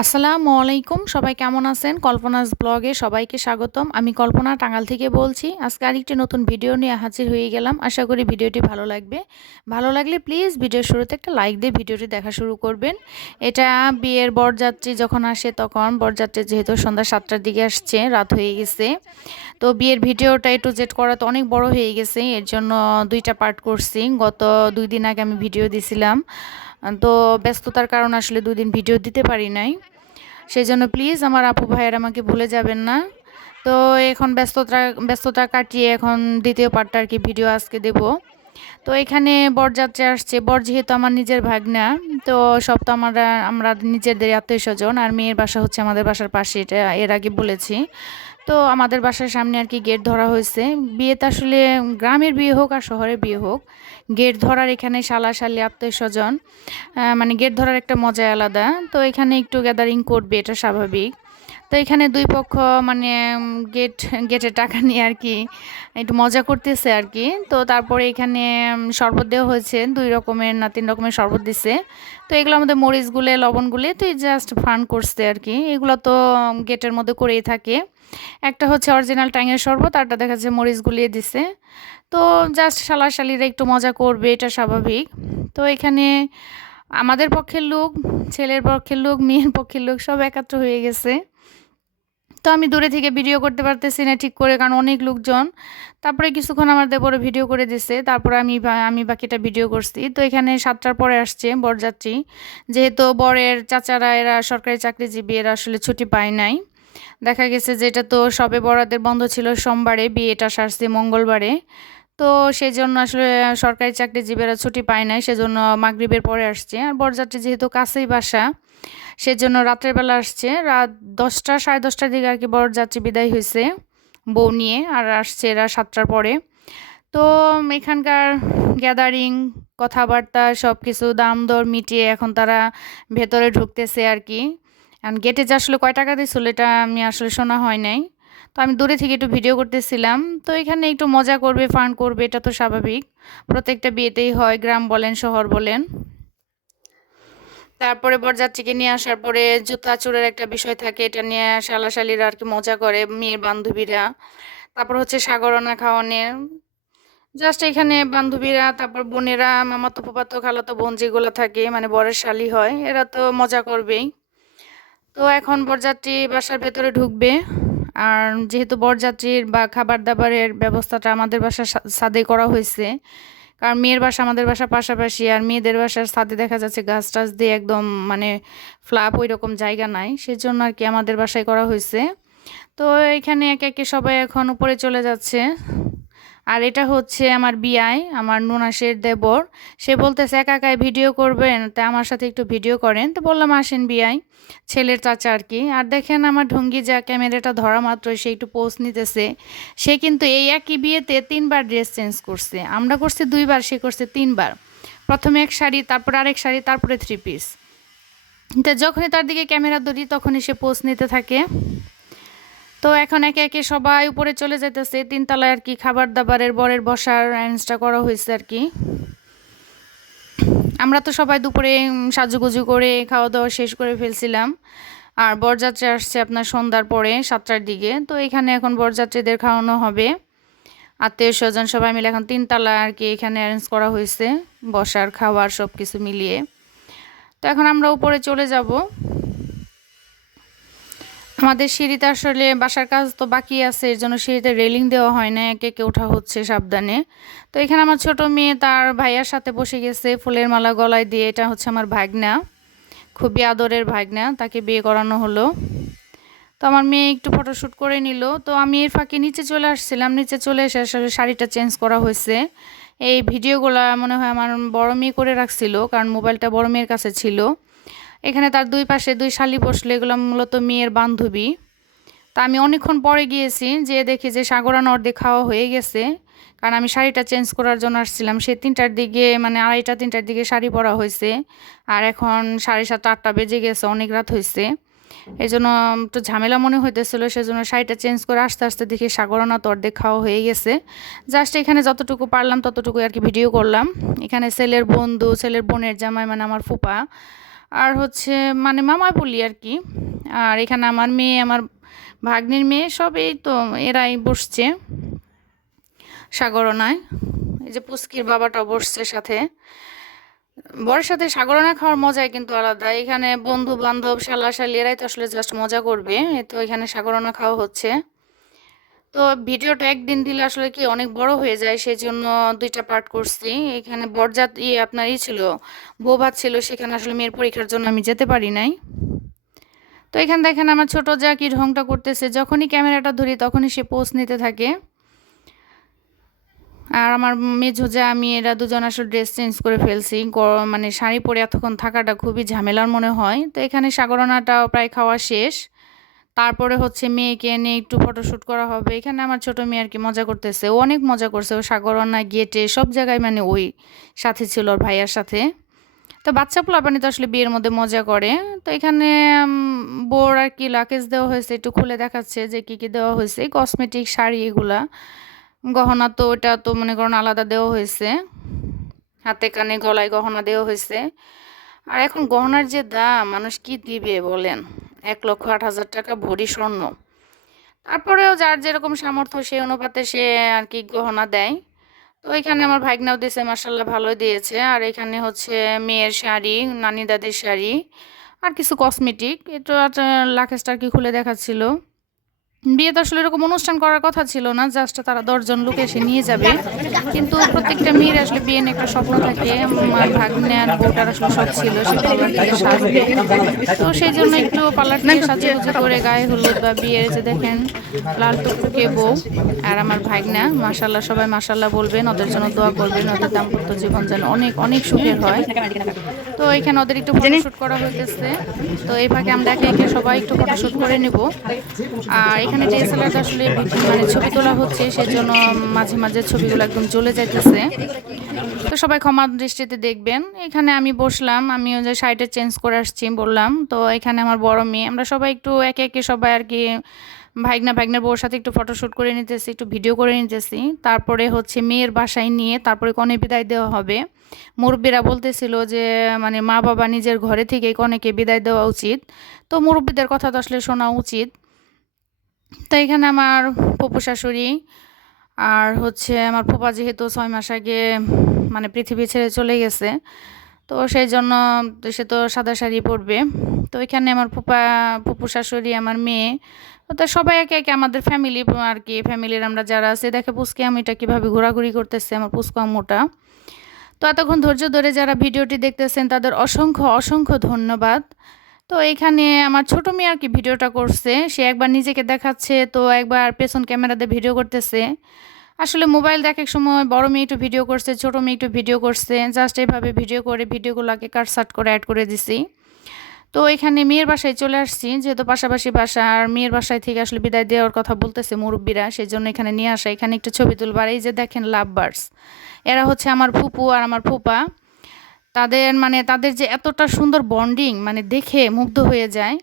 আসসালামু আলাইকুম, সবাই কেমন আছেন? কল্পনাস ব্লগে সবাইকে স্বাগতম। আমি কল্পনা টাঙ্গাল থেকে বলছি, আজকে আরেকটি নতুন ভিডিও নিয়ে হাজির হয়ে গেলাম। আশা করি ভিডিওটি ভালো লাগবে। ভালো লাগলে প্লিজ ভিডিওর শুরুতে একটা লাইক দিয়ে ভিডিওটি দেখা শুরু করবেন। এটা বিয়ের বরযাত্রী যখন আসে তখন, বরযাত্রী যেহেতু সন্ধ্যা সাতটার দিকে আসছে, রাত হয়ে গেছে। তো বিয়ের ভিডিওটা একটু জেট করা তো অনেক বড় হয়ে গেছে, এর জন্য দুইটা পার্ট করছি। গত দুই দিন আগে আমি ভিডিও দিছিলাম। তো ব্যস্ততার কারণে আসলে দুদিন ভিডিও দিতে পারি নাই। সেই জন্য প্লিজ আমার আপু ভাইয়ের আমাকে ভুলে যাবেন না। তো এখন ব্যস্ততা ব্যস্ততা কাটিয়ে এখন দ্বিতীয় পার্টটা আর কি ভিডিও আজকে দেব। তো এখানে বরযাত্রী আসছে। বর যেহেতু আমার নিজের ভাগনা, তো সব তো আমরা আমরা নিজেদের আত্মীয় স্বজন আর মেয়ের বাসা হচ্ছে আমাদের বাসার পাশে, এটা এর আগে বলেছি। তো আমাদের বাসার সামনে আর কি গেট ধরা হয়েছে। বিয়েতে আসলে গ্রামের বিয়ে হোক আর শহরের বিয়ে হোক, গেট ধরার এখানে শালা শালি আত্মীয় স্বজন মানে গেট ধরার একটা মজা আলাদা। তো এখানে একটু গ্যাদারিং করবে, এটা স্বাভাবিক। তো এখানে দুই পক্ষ মানে গেট গেটে টাকা নিয়ে আর কি একটু মজা করতেছে আর কি। তো তারপরে এখানে শরবত দেওয়া হয়েছে, দুই রকমের না, তিন রকমের শরবত দিছে। তো এগুলো আমাদের মরিচগুলে, লবণগুলে, তো জাস্ট ফান করছে আর কি। এগুলো তো গেটের মধ্যে করেই থাকে। একটা হচ্ছে অরিজিনাল ট্যাঙের শরবত আরটা দেখা যাচ্ছে মরিচ গুলিয়ে দিছে। তো জাস্ট শালাশালিরা একটু মজা করবে, এটা স্বাভাবিক। তো এখানে আমাদের পক্ষের লোক, ছেলের পক্ষের লোক, মেয়ের পক্ষের লোক সব একাত্র হয়ে গেছে। তো আমি দূরে থেকে ভিডিও করতে পারতেছি না ঠিক করে, কারণ অনেক লোকজন। তারপরে কিছুক্ষণ আমার দেবরে ভিডিও করে দিছে, তারপরে আমি আমি বাকিটা ভিডিও করছি। তো এখানে সাতটার পরে আসছে বরযাত্রী। যেহেতু বরের চাচারা, এরা সরকারি চাকরিজীবী, এরা আসলে ছুটি পায় নাই। দেখা গেছে যে এটা তো সবে বরাদের বন্ধ ছিল, সোমবারে বিয়েটা সারছে মঙ্গলবারে। তো সেই জন্য আসলে সরকারি চাকরিজীবীরা ছুটি পায় নাই, সেজন্য মাগরীবের পরে আসছে। আর বরযাত্রী যেহেতু কাছেই বাসা সেজন্য রাত্রের বেলা আসছে। রাত দশটা, সাড়ে দশটার দিকে আর কি বরযাত্রী বিদায় হয়েছে বউ নিয়ে, আর আসছে এরা সাতটার পরে। তো এখানকার গ্যাদারিং কথাবার্তা সব কিছু দাম দর মিটিয়ে এখন তারা ভেতরে ঢুকতেছে আর কি। গেটে যে আসলে কয় টাকা দিয়েছিল এটা আমি আসলে শোনা হয় নাই। তো আমি দূরে থেকে একটু ভিডিও করতেছিলাম। তো এখানে একটু মজা করবে ফান করবে, এটা তো স্বাভাবিক। প্রত্যেকটা বিয়েতেই হয়, গ্রাম বলেন, শহর বলেন। তারপরে বরযাত্রীকে নিয়ে আসার পরে জুতা চোরের একটা বিষয় থাকে, এটা নিয়ে শালাশালিরা আর কি মজা করে, মেয়ের বান্ধবীরা। তারপর হচ্ছে সাগরনা খাওয়ানে জাস্ট এখানে বান্ধবীরা, তারপর বোনেরা, মামাতো ফুপাতো খালাতো বোন যেগুলো থাকে মানে বরের শালি হয়, এরা তো মজা করবেই। তো এখন বরযাত্রী বাসার ভেতরে ঢুকবে। আর যেহেতু বরযাত্রীর বা খাবার দাবারের ব্যবস্থাটা আমাদের বাসার সাদে করা হয়েছে কারণ মেয়ের বাসা আমাদের বাসা পাশাপাশি আর মেয়েদের বাসার সাথে দেখা যাচ্ছে গাছ টাছ দিয়ে একদম মানে ফ্লাপ ওই রকম জায়গা নাই। সেজন্য আর কি আমাদের বাসায় করা হয়েছে। তো এখানে একে একে সবাই এখন উপরে চলে যাচ্ছে। আর এটা হচ্ছে আমার বিয়াই আমার নুনাসের দেবর। সে বলতেছে, একা একাই ভিডিও করবেন? তা আমার সাথে একটু ভিডিও করেন। তো বললাম, আসেন বিয়াই ছেলের চাচা আর কি। আর দেখেন, আমার ঢঙ্গি যা ক্যামেরাটা ধরা মাত্র সে একটু পোস্ট নিতেছে। সে কিন্তু এই একই বিয়েতে তিনবার ড্রেস চেঞ্জ করছে। আমরা করছি দুইবার, সে করছে তিনবার। প্রথমে এক শাড়ি, তারপর আরেক শাড়ি, তারপরে থ্রি পিস তা যখনই তার দিকে ক্যামেরা ধরি, তখনই সে পোস্ট নিতে থাকে। তো এখন একে একে সবাই উপরে চলে যেতেছে তিনতলায় আর কি খাবার দাবারের বরের বসার অ্যারেঞ্জটা করা হয়েছে আর কি। আমরা তো সবাই দুপুরে সাজুগুজু করে খাওয়া দাওয়া শেষ করে ফেলছিলাম। আর বরযাত্রী আসছে আপনার সন্ধ্যার পরে, সাতটার দিকে। তো এখানে এখন বরযাত্রীদের খাওয়ানো হবে। আত্মীয় স্বজন সবাই মিলে এখন তিনতলা আর কি এখানে অ্যারেঞ্জ করা হয়েছে বসার, খাওয়ার সব কিছু মিলিয়ে। তো এখন আমরা উপরে চলে যাব। আমাদের সিঁড়িতে আসলে বাসার কাজ তো বাকি আছে, এর জন্য সিঁড়িতে রেলিং দেওয়া হয় না, একে একে ওঠা হচ্ছে সাবধানে। তো এখানে আমার ছোট মেয়ে তার ভাইয়ার সাথে বসে গেছে, ফুলের মালা গলায় দিয়ে, এটা হচ্ছে আমার ভাগনা, খুবই আদরের ভাগনা, তাকে বিয়ে করানো হলো। তো আমার মেয়ে একটু ফটোশ্যুট করে নিল, তো আমি এর ফাঁকে নিচে চলে আসছিলাম, নিচে চলে এসে আসলে শাড়িটা চেঞ্জ করা হয়েছে। এই ভিডিওগুলো মনে হয় আমার বড় মেয়ে করে রাখছিল, কারণ মোবাইলটা বড় মেয়ের কাছে ছিল। এখানে তার দুই পাশে দুই শালি বসলে এগুলো মূলত মেয়ের বান্ধবী। তা আমি অনেকক্ষণ পরে গিয়েছি যে দেখি যে সাগরান অর্ধেক খাওয়া হয়ে গেছে। কারণ আমি শাড়িটা চেঞ্জ করার জন্য আসছিলাম। সে তিনটার দিকে মানে আড়াইটা, তিনটার দিকে শাড়ি পরা হয়েছে। আর এখন সাড়ে সাতটা, আটটা বেজে গেছে, অনেক রাত হয়েছে। এই জন্য একটু ঝামেলা মনে হইতেছিলো, সেজন্য শাড়িটা চেঞ্জ করে আস্তে আস্তে দেখি সাগরানা তো অর্ধেক খাওয়া হয়ে গেছে। জাস্ট এখানে যতটুকু পারলাম ততটুকু আর কি ভিডিও করলাম। এখানে ছেলের বন্ধু, ছেলের বোনের জামাই মানে আমার ফুপা আর হচ্ছে মানে মামা বলি আর কি আর এখানে আমার মেয়ে, আমার ভাগ্নির মেয়ে সব এই তো এরাই বসছে সাগরনায়। এই যে পুস্কির বাবাটা বসছে সাথে। বরের সাথে সাগরনা খাওয়ার মজাই কিন্তু আলাদা। এখানে বন্ধু বান্ধব শালা শালি এরাই তো আসলে জাস্ট মজা করবে। তো এখানে সাগরনা খাওয়া হচ্ছে। তো ভিডিওটা একদিন দিলে আসলে কি অনেক বড় হয়ে যায় সেই জন্য দুইটা পার্ট করছি। এখানে বরজাত ইয়ে আপনার ই ছিল, বউ ভাত ছিল, সেখানে আসলে মেয়ের পরীক্ষার জন্য আমি যেতে পারি নাই। তো এখানে দেখেন আমার ছোট যা কি ঢংটা করতেছে, যখনই ক্যামেরাটা ধরি তখনই সে পোস্ট নিতে থাকে। আর আমার মেঝো যা, আমি এরা দুজন আসলে ড্রেস চেঞ্জ করে ফেলছি মানে শাড়ি পরে এতক্ষণ থাকাটা খুবই ঝামেলার মনে হয়। তো এখানে সাগরনাটাও প্রায় খাওয়া শেষ। তারপরে হচ্ছে মেয়েকে এনে একটু ফটোশ্যুট করা হবে। এখানে আমার ছোট মেয়ে আর কি মজা করতেছে। ও অনেক মজা করছে। ও সাগরনা গেটে সব জায়গায় মানে ওই সাথে ছিল ওর ভাইয়ার সাথে। তো বাচ্চা পোলাপানি তো আসলে বিয়ের মধ্যে মজা করে। তো এখানে বোর আর কি লাকেজ দেওয়া হয়েছে, একটু খুলে দেখাচ্ছে যে কি কি দেওয়া হয়েছে। কসমেটিক শাড়ি এগুলা। গহনা তো ওটা তো মনে করেন আলাদা দেওয়া হয়েছে। হাতে কানে গলায় গহনা দেওয়া হয়েছে। আর এখন গহনার যে দাম, মানুষ কি দিবে বলেন? এক লক্ষ আট হাজার টাকা ভরি স্বর্ণ। তারপরেও যার যেরকম সামর্থ্য, সেই অনুপাতে সে আর কি গহনা দেয়। তো এখানে আমার ভাইগনাও দিয়েছে মার্শাল্লাহ ভালোই দিয়েছে। আর এখানে হচ্ছে মেয়ের শাড়ি, নানি দাদির শাড়ি, আর কিছু কসমেটিক এটা লাখেস্টার আর কি খুলে দেখাচ্ছিল? বিয়ে তো আসলে এরকম অনুষ্ঠান করার কথা ছিল না জাস্ট তারা দশজন লোক এসে নিয়ে যাবে। কিন্তু প্রত্যেকটা মেয়ের আসলে বিয়ে নিয়ে একটা স্বপ্ন থাকে আমার ভাগ্নে আর বউটার আসলে সব ছিল, সে পার্লার থেকে সাজবে তো সেই জন্য একটু পার্লার থেকে সাজে গুজে করে গায়ে হলুদ বা বিয়ের যে দেখেন, লাল টুকটুকে বউ আর আমার ভাগনা মাসাল্লাহ সবাই মাসাল্লাহ বলবেন, ওদের জন্য দোয়া করবেন, ওদের দাম্পত্য জীবন যেন অনেক অনেক সুখের হয়। তো এখানে ওদের একটু ফটোশ্যুট করা হইতেছে। তো এই ফাঁকে আমরা একে একে সবাই একটু ফটোশ্যুট করে নেব। আর এখানে ডিএসএলআর আসলে মানে ছবি তোলা হচ্ছে সেজন্য মাঝে মাঝে ছবিগুলো একদম চলে যাইতেছে। তো সবাই ক্ষমা দৃষ্টিতে দেখবেন। এখানে আমি বসলাম আমি ওই যে সাইডে চেঞ্জ করে আসছি বললাম। তো এখানে আমার বড় মেয়ে আমরা সবাই একটু একে একে সবাই আর কি ভাইগনা ভাইগনার বউর সাথে একটু ফটোশ্যুট করে নিতেছি একটু ভিডিও করে নিতেছি। তারপরে হচ্ছে মেয়ের বাসায় নিয়ে তারপরে কনে বিদায় দেওয়া হবে। মুরব্বীরা বলতেছিল যে মানে মা বাবা নিজের ঘরে থেকে কনেকে বিদায় দেওয়া উচিত। তো মুরব্বীদের কথা তো আসলে শোনা উচিত। তো এখানে আমার পপু শাশুড়ি আর হচ্ছে আমার ফুপা যেহেতু ছয় মাস আগে মানে পৃথিবী ছেড়ে চলে গেছে, তো সেই জন্য সে তো সাদা শাড়ি পরবে। তো এখানে আমার ফুপা ফুপু শাশুড়ি, আমার মেয়ে, তো সবাই একে একে আমাদের ফ্যামিলি আর কি ফ্যামিলির আমরা যারা আছে, দেখে পুষ্কে আমিটা কীভাবে ঘোরাঘুরি করতেছে আমার পুষ্কু আম্মুটা। তো এতক্ষণ ধৈর্য ধরে যারা ভিডিওটি দেখতেছেন, তাদের অসংখ্য অসংখ্য ধন্যবাদ। তো এখানে আমার ছোট মেয়ে আর কি ভিডিওটা করছে। সে একবার নিজেকে দেখাচ্ছে, তো একবার পেছন ক্যামেরাতে ভিডিও করতেছে। আসলে মোবাইল দেখ এক সময় বড় মেয়ে একটু ভিডিও করছে, ছোট মেয়ে একটু ভিডিও করছে। জাস্ট এইভাবে ভিডিও করে, ভিডিওগুলোকে কাটসাট করে অ্যাড করে দিছি। তো এখানে মেয়ের বাসায় চলে আসছি, যেহেতু পাশাপাশি বাসা, আর মেয়ের বাসায় থেকে আসলে বিদায় দেওয়ার কথা বলতেছে মুরব্বীরা সেই জন্য এখানে নিয়ে আসা। এখানে একটু ছবি তুলবার, এই যে দেখেন লাভ বার্ডস। এরা হচ্ছে আমার ফুপু আর আমার ফুপা। তাদের মানে তাদের যে এতটা সুন্দর বন্ডিং মানে দেখে মুগ্ধ হয়ে যায়।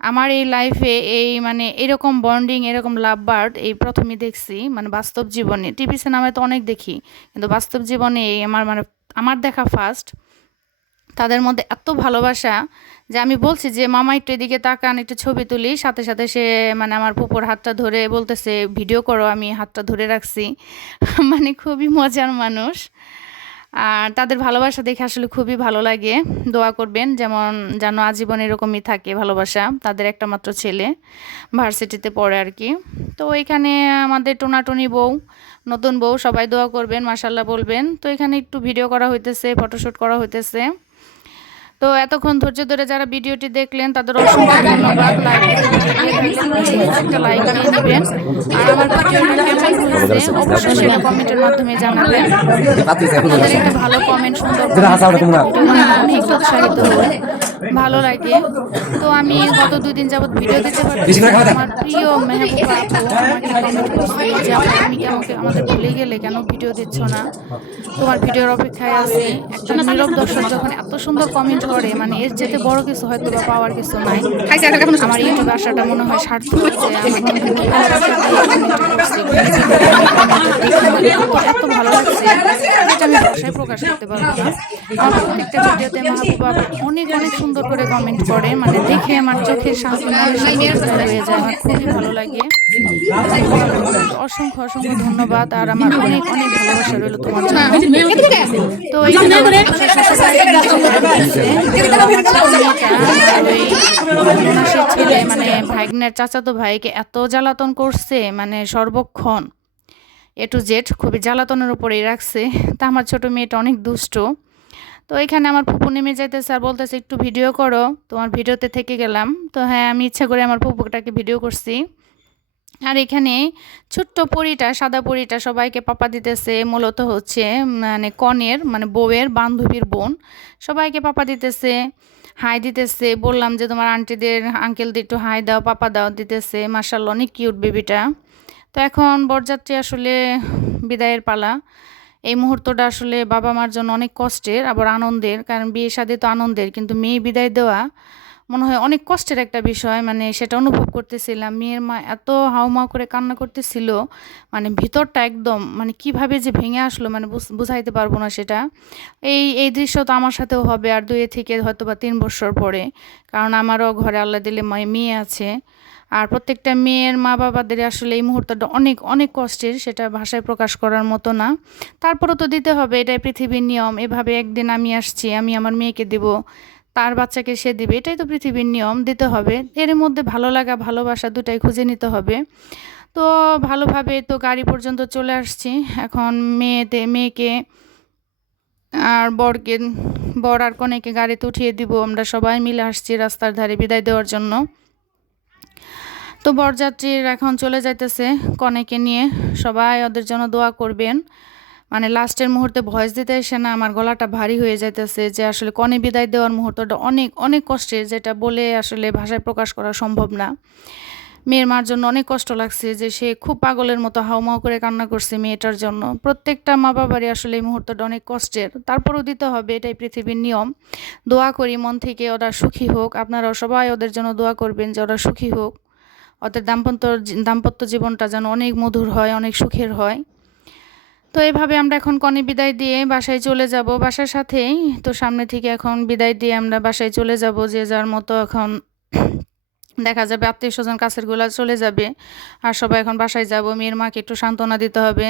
আমার এই লাইফে এই মানে এরকম বন্ডিং এরকম লাভ বার্ড এই প্রথমে দেখছি মানে বাস্তব জীবনে। টিভি সিনেমায় তো অনেক দেখি, কিন্তু বাস্তব জীবনে এই আমার মানে আমার দেখা ফার্স্ট তাদের মধ্যে এত ভালোবাসা যে আমি বলছি যে, মামা একটু এদিকে তাকান, একটু ছবি তুলি। সাথে সাথে সে মানে আমার পুপোর হাতটা ধরে বলতেছে, ভিডিও করো, আমি হাতটা ধরে রাখছি। মানে খুবই মজার মানুষ। আর তাদের ভালোবাসা দেখে আসলে খুবই ভালো লাগে। দোয়া করবেন যেমন যেন আজীবন এরকমই থাকে ভালোবাসা। তাদের একটা মাত্র ছেলে, ভার্সিটিতে পড়ে আর কি। তো এখানে আমাদের টোনাটুনি বউ, নতুন বউ, সবাই দোয়া করবেন মাসাল্লাহ বলবেন। তো এখানে একটু ভিডিও করা হইতেছে ফটোশ্যুট করা হইতেছে। তো এতক্ষণ ধৈর্য ধরে যারা ভিডিওটি দেখলেন তাদের অসংখ্য ধন্যবাদ। লাইক দিয়ে দেবেন। আর আমার ভিডিওটি কেমন হয়েছে অবশ্যই সেটা কমেন্টের মাধ্যমে জানাবেন। একটা ভালো কমেন্ট সুন্দর অনেক উৎসাহিত হই ভালো লাগে। তো আমি গত দুই দিন যাবত ভিডিও দিতে পারছি আমার প্রিয় মেহবুবা করছিল যে কি আমাকে আমাদের ভুলে গেলে কেন ভিডিও দিচ্ছ না? তোমার ভিডিওর অপেক্ষায় আছি। একটা নীরব দর্শক যখন এত সুন্দর কমেন্ট করে মানে এর যেতে বড় কিছু হয়তো বা পাওয়ার কিছু নাই। আমার ইউটিউব আসাটা মনে হয় সার্থক এত ভালো লাগছে যেটা আমি ভাষায় প্রকাশ করতে পারব না। আমার প্রত্যেকটা ভিডিওতে মাহবুবা অনেক অনেক সুন্দর সুন্দর করে কমেন্ট করে মানে দেখে আমার চোখের কোথায় হয়ে যায়, আমার খুবই ভালো লাগে। অসংখ্য অসংখ্য ধন্যবাদ, আর আমার অনেক অনেক ভালোবাসা রইল তোমার তো ছেলে মানে ভাগ্নের চাচাতো ভাইকে এত জ্বালাতন করছে মানে সর্বক্ষণ। এ টু জেড খুবই জ্বালাতনের উপরেই রাখছে। তা আমার ছোট মেয়েটা অনেক দুষ্ট। তো এখানে আমার ফুপু নেমে যাইতেছে আর বলতেছে, একটু ভিডিও করো। তোমার ভিডিওতে থেকে গেলাম। তো হ্যাঁ আমি ইচ্ছা করে আমার ফুপুটাকে ভিডিও করছি। আর এখানে ছোট্ট পরিটা, সাদা পরিটা সবাইকে পাপা দিতেছে, মূলত হচ্ছে মানে কনের মানে বউয়ের বান্ধবীর বোন। সবাইকে পাপা দিতেছে, হাই দিতেছে। বললাম যে, তোমার আন্টিদের আঙ্কেলদের একটু হাই দাও, পাপা দাও, দিতেছে। মার্শাল অনেক কিউট বেবিটা তো এখন বরযাত্রী আসলে বিদায়ের পালা। এই মুহূর্তটা আসলে বাবা মার জন্য অনেক কষ্টের, আবার আনন্দের, কারণ বিয়ে সাদে তো আনন্দের, কিন্তু মেয়ে বিদায় দেওয়া মনে হয় অনেক কষ্টের একটা বিষয় মানে সেটা অনুভব করতেছিলাম। মেয়ের মা এত হাউমাউ করে কান্না করতেছিল মানে ভিতরটা একদম মানে কীভাবে যে ভেঙে আসলো মানে বুঝাইতে পারব না সেটা। এই এই দৃশ্য তো আমার সাথেও হবে আর দুয়ে থেকে হয়তো বা তিন বছর পরে, কারণ আমারও ঘরে আল্লাহ দিলে মেয়ে আছে। আর প্রত্যেকটা মেয়ের মা বাবাদের আসলে এই মুহূর্তটা অনেক অনেক কষ্টের, সেটা ভাষায় প্রকাশ করার মতো না। তারপরও তো দিতে হবে, এটাই পৃথিবীর নিয়ম, এভাবে একদিন আমি আসছি, আমি আমার মেয়েকে দেব। তার বাচ্চাকে সে দিবে। এটাই তো পৃথিবীর নিয়ম, দিতে হবে। এর মধ্যে ভালো লাগা, ভালোবাসা দুটাই খুঁজে নিতে হবে। তো ভালোভাবে তো গাড়ি পর্যন্ত চলে আসছি। এখন মেয়েতে, মেয়েকে আর বরকে, বর আর কনেকে গাড়িতে উঠিয়ে দিব। আমরা সবাই মিলে আসছি রাস্তার ধারে বিদায় দেওয়ার জন্য। তো বরযাত্রীর এখন চলে যাইতেছে কনেকে নিয়ে। সবাই ওদের জন্য দোয়া করবেন। মানে লাস্টের মুহূর্তে ভয়েস দিতে এসে না আমার গলাটা ভারী হয়ে যাইতেছে যে আসলে কনে বিদায় দেওয়ার মুহূর্তটা অনেক অনেক কষ্টের, যেটা বলে আসলে ভাষায় প্রকাশ করা সম্ভব না। মেয়ের মার জন্য অনেক কষ্ট লাগছে যে সে খুব পাগলের মতো হাউমাউ করে কান্না করছে মেয়েটার জন্য। প্রত্যেকটা মা বাবারই আসলে এই মুহূর্তটা অনেক কষ্টের। তারপরও দিতে হবে, এটাই পৃথিবীর নিয়ম। দোয়া করি মন থেকে ওরা সুখী হোক, আপনারাও সবাই ওদের জন্য দোয়া করবেন যে ওরা সুখী হোক। ওদের দাম্পত্য দাম্পত্য জীবনটা যেন অনেক মধুর হয়, অনেক সুখের হয়। তো এভাবে আমরা এখন কনে বিদায় দিয়ে বাসায় চলে যাব। বাসার সাথেই তো সামনে থেকে এখন বিদায় দিয়ে আমরা বাসায় চলে যাব যে যার মতো এখন দেখা যাবে আত্মীয় স্বজন কাছেরগুলো চলে যাবে। আর সবাই এখন বাসায় যাব। মেয়ের মাকে একটু সান্ত্বনা দিতে হবে।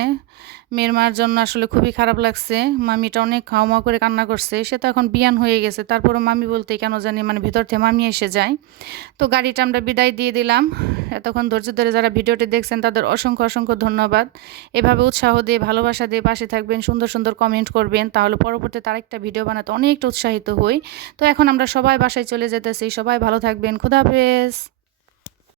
মেয়ের মার জন্য আসলে খুবই খারাপ লাগছে। মামিটা অনেক খাওয়া করে কান্না করছে। সে তো এখন বিয়ান হয়ে গেছে। তারপরও মামি বলতে কেন জানি মানে ভিতর থেকে মামি এসে যায়। তো গাড়িটা আমরা বিদায় দিয়ে দিলাম। এতক্ষণ ধৈর্য ধরে যারা ভিডিওটি দেখছেন, তাদের অসংখ্য অসংখ্য ধন্যবাদ। এভাবে উৎসাহ দিয়ে, ভালোবাসা দিয়ে পাশে থাকবেন, সুন্দর সুন্দর কমেন্ট করবেন। তাহলে পরবর্তীতে আরেকটা ভিডিও বানাতে অনেকটা উৎসাহিত হই। তো এখন আমরা সবাই বাসায় চলে যেতেছি। সবাই ভালো থাকবেন। খুদাহাফেজ